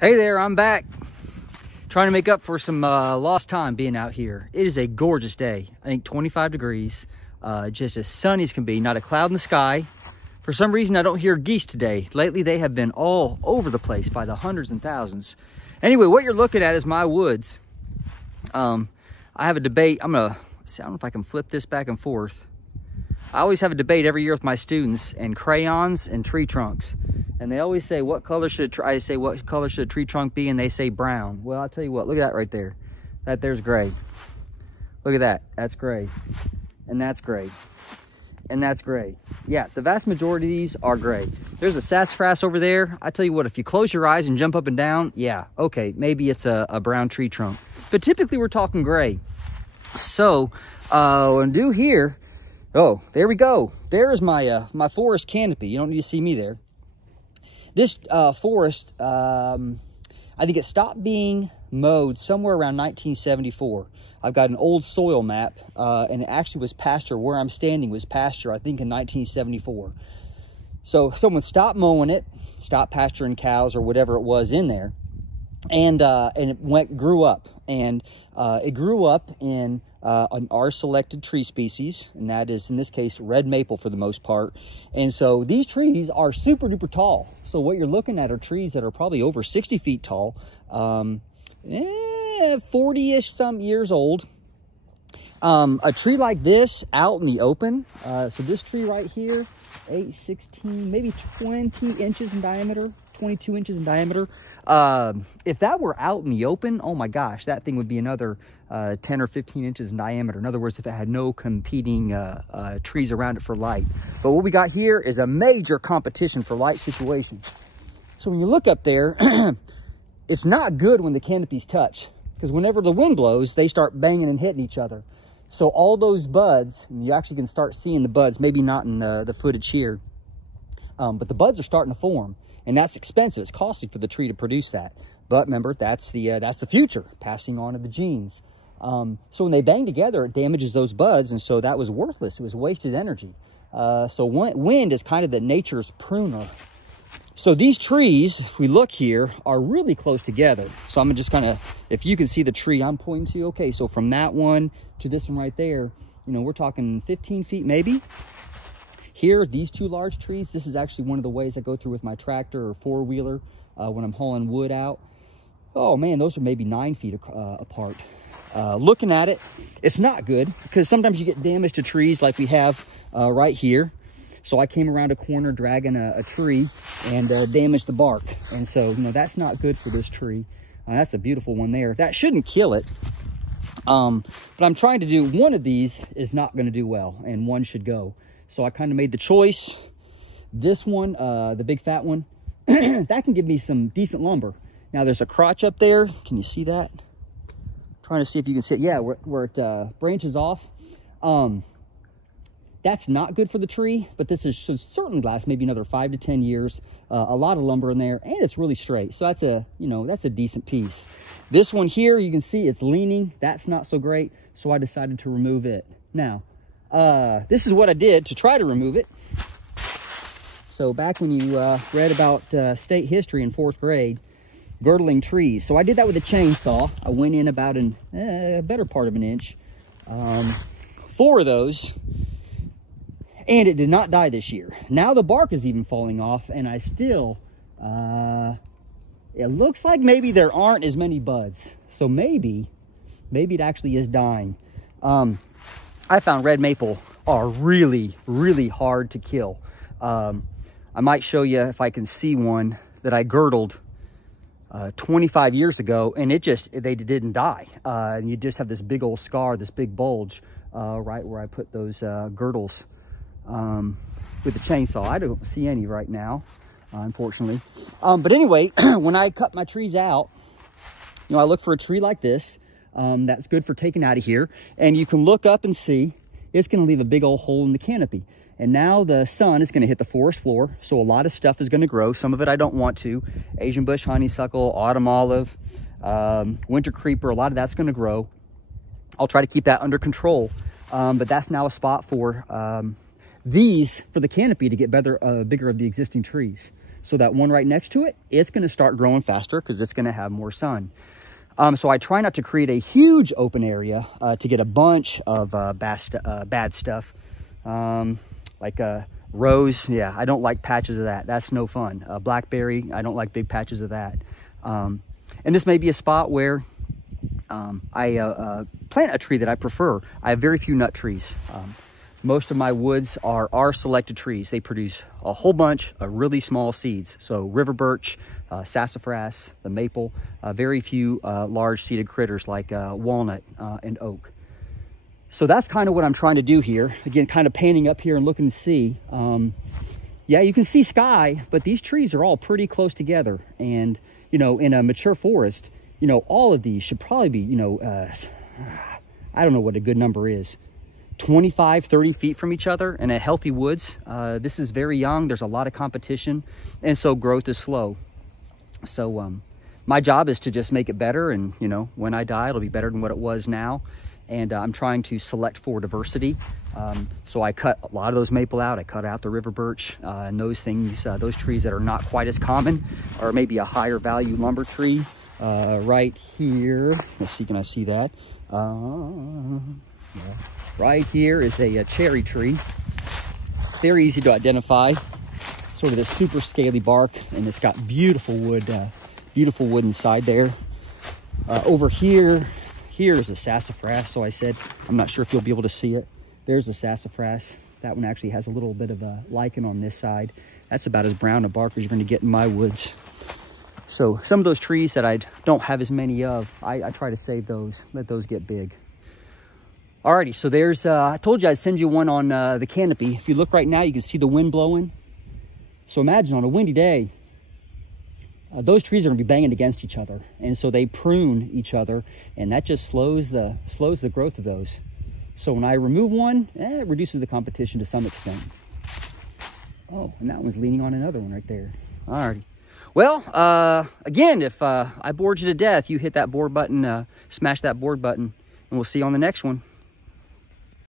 Hey there, I'm back. Trying to make up for some lost time being out here. It is a gorgeous day. I think 25 degrees, just as sunny as can be, not a cloud in the sky. For some reason, I don't hear geese today. Lately, they have been all over the place by the hundreds and thousands. Anyway, what you're looking at is my woods. I have a debate. I don't know if I can flip this back and forth. I always have a debate every year with my students and crayons and tree trunks. And they always say, what color should I say, what color should a tree trunk be? And they say brown. Well, I'll tell you what, look at that right there. That there's gray. Look at that, that's gray. And that's gray. And that's gray. Yeah, the vast majority of these are gray. There's a sassafras over there. I tell you what, if you close your eyes and jump up and down, yeah, okay, maybe it's a brown tree trunk. But typically we're talking gray. So, what I'm gonna do here, oh, there we go. There's my, my forest canopy. You don't need to see me there. This forest, I think it stopped being mowed somewhere around 1974. I've got an old soil map, and it actually was pasture. Where I'm standing was pasture, I think, in 1974. So someone stopped mowing it, stopped pasturing cows or whatever it was in there, and it grew up. And it grew up in our selected tree species, and that is, in this case, red maple for the most part. And so these trees are super duper tall. So what you're looking at are trees that are probably over 60 feet tall, 40-ish some years old. A tree like this out in the open, so this tree right here, 8, 16, maybe 20 inches in diameter, 22 inches in diameter. If that were out in the open, oh my gosh, that thing would be another 10 or 15 inches in diameter. In other words, if it had no competing trees around it for light. But what we got here is a major competition for light situation. So when you look up there, it's not good when the canopies touch, because whenever the wind blows, they start banging and hitting each other. So all those buds, and you actually can start seeing the buds, maybe not in the footage here, but the buds are starting to form. And that's expensive. It's costly for the tree to produce that. But remember, that's the future, passing on of the genes. So when they bang together, it damages those buds, and so that was worthless. It was wasted energy. So wind is kind of the nature's pruner. So these trees, if we look here, are really close together. So I'm just kind of, if you can see the tree I'm pointing to, okay, so from that one to this one right there, you know, we're talking 15 feet maybe. Here, these two large trees, this is actually one of the ways I go through with my tractor or four-wheeler when I'm hauling wood out. Oh man, those are maybe 9 feet apart. Looking at it, it's not good, because sometimes you get damage to trees like we have right here. So I came around a corner dragging a tree and damaged the bark. And so, you know, that's not good for this tree. That's a beautiful one there. That shouldn't kill it. But I'm trying to do, one of these is not going to do well, and one should go. So I kind of made the choice. This one, the big fat one, that can give me some decent lumber. Now there's a crotch up there. Can you see that? Trying to see if you can see it. Yeah, where it branches off. That's not good for the tree, but this should certainly last maybe another 5 to 10 years. A lot of lumber in there, and it's really straight. So that's that's a decent piece. This one here, you can see it's leaning. That's not so great. So I decided to remove it. Now, this is what I did to try to remove it. So back when you read about state history in 4th grade, girdling trees. So I did that with a chainsaw. I went in about a better part of an inch. 4 of those. And it did not die this year. Now the bark is even falling off, and I still, it looks like maybe there aren't as many buds. So maybe it actually is dying. I found red maple are really, really hard to kill. I might show you if I can see one that I girdled 25 years ago, and they didn't die. And you just have this big old scar, this big bulge, right where I put those girdles with the chainsaw. I don't see any right now, unfortunately. But anyway, when I cut my trees out, you know, I look for a tree like this. That's good for taking out of here. And you can look up and see it's going to leave a big old hole in the canopy. And now the sun is going to hit the forest floor. So a lot of stuff is going to grow. Some of it I don't want to. Asian bush honeysuckle, autumn olive, winter creeper, a lot of that's going to grow. I'll try to keep that under control. But that's now a spot for these, for the canopy to get bigger of the existing trees. So that one right next to it, it's going to start growing faster because it's going to have more sun. So I try not to create a huge open area to get a bunch of bad stuff. Like rose, yeah, I don't like patches of that. That's no fun. Blackberry, I don't like big patches of that. And this may be a spot where I plant a tree that I prefer. I have very few nut trees. Most of my woods are selected trees. They produce a whole bunch of really small seeds. So river birch, sassafras, the maple, very few large seeded critters like walnut and oak. So that's kind of what I'm trying to do here. Again, kind of panning up here and looking to see. Yeah, you can see sky, but these trees are all pretty close together. And, you know, in a mature forest, you know, all of these should probably be, you know, I don't know what a good number is. 25, 30 feet from each other in a healthy woods. This is very young. There's a lot of competition. And so growth is slow. So my job is to just make it better. And, you know, when I die, it'll be better than what it was now. And I'm trying to select for diversity. So I cut a lot of those maple out. I cut out the river birch and those things, those trees that are not quite as common, or maybe a higher value lumber tree. Right here, let's see, can I see that? Yeah. Right here is a cherry tree. Very easy to identify. Sort of this super scaly bark, and it's got beautiful wood inside there. Over here is a sassafras. So I said, I'm not sure if you'll be able to see it. There's a sassafras. That one actually has a little bit of a lichen on this side. That's about as brown a bark as you're going to get in my woods. So some of those trees that I don't have as many of, I try to save those, let those get big. Alrighty, so there's, I told you I'd send you one on the canopy. If you look right now, you can see the wind blowing. So imagine on a windy day, those trees are gonna be banging against each other. And so they prune each other, and that just slows the growth of those. So when I remove one, it reduces the competition to some extent. Oh, and that one's leaning on another one right there. Alrighty. Well, again, if I bored you to death, you hit that board button, smash that board button, and we'll see you on the next one.